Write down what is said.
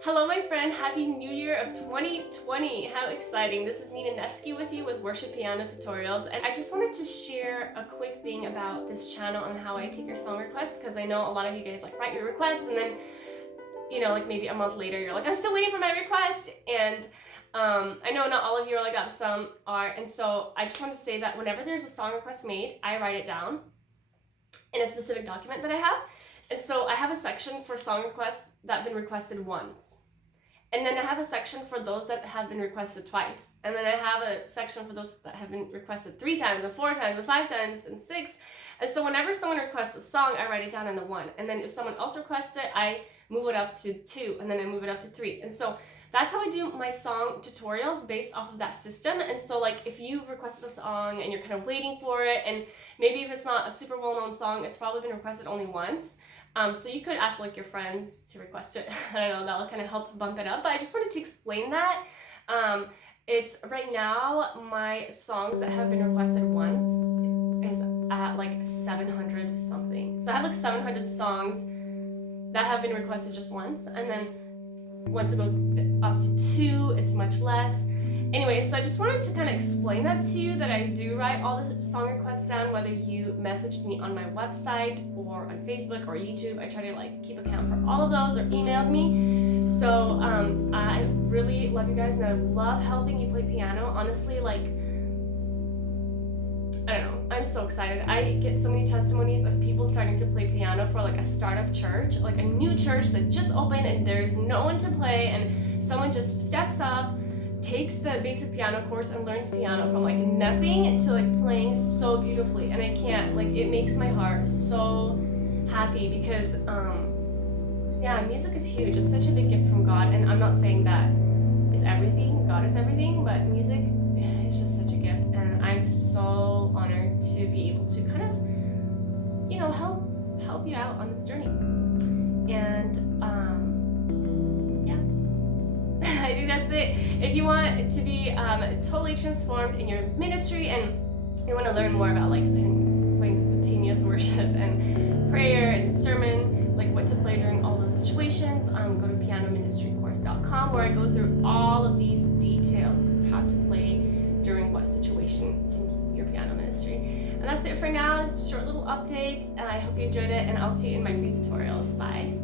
Hello, my friend. Happy New Year of 2020. How exciting. This is Nina Nevsky with you with Worship Piano Tutorials. And I just wanted to share a quick thing about this channel and how I take your song requests, because I know a lot of you guys write your requests and then, maybe a month later, you're like, I'm still waiting for my request. And I know not all of you are like that, but some are. And so I just want to say that whenever there's a song request made, I write it down in a specific document that I have. And so I have a section for song requests that have been requested once. And then I have a section for those that have been requested twice. And then I have a section for those that have been requested 3 times and 4 times and 5 times and 6. And so whenever someone requests a song, I write it down in the 1. And then if someone else requests it, I move it up to 2. And then I move it up to 3. And so that's how I do my song tutorials, based off of that system. And so if you requested a song and you're kind of waiting for it, and maybe if it's not a super well-known song, it's probably been requested only once. So you could ask your friends to request it. I don't know, that'll kind of help bump it up. But I just wanted to explain that. It's right now, my songs that have been requested once is at 700 something. So I have 700 songs that have been requested just once, and then once it goes up to 2, it's much less. Anyway, so I just wanted to kind of explain that to you, that I do write all the song requests down, whether you messaged me on my website or on Facebook or YouTube. I try to keep account for all of those, or emailed me. So I really love you guys, and I love helping you play piano. Honestly, I don't know, I'm so excited. I get so many testimonies of people starting to play piano for a startup church, a new church that just opened and there's no one to play, and someone just steps up, takes the basic piano course and learns piano from nothing to playing so beautifully. And I can't, it makes my heart so happy, because music is huge. It's such a big gift from God, and I'm not saying that it's everything, God is everything, but music is just such a gift, and I'm so honored to be able to kind of help you out on this journey. And I think that's it. If you want to be totally transformed in your ministry, and you want to learn more about playing spontaneous worship and prayer and sermon, what to play during all those situations, go to pianoministrycourse.com, where I go through all of these details of how to play during what situation in your piano ministry. And that's it for now. It's a short little update, and I hope you enjoyed it, and I'll see you in my free tutorials. Bye.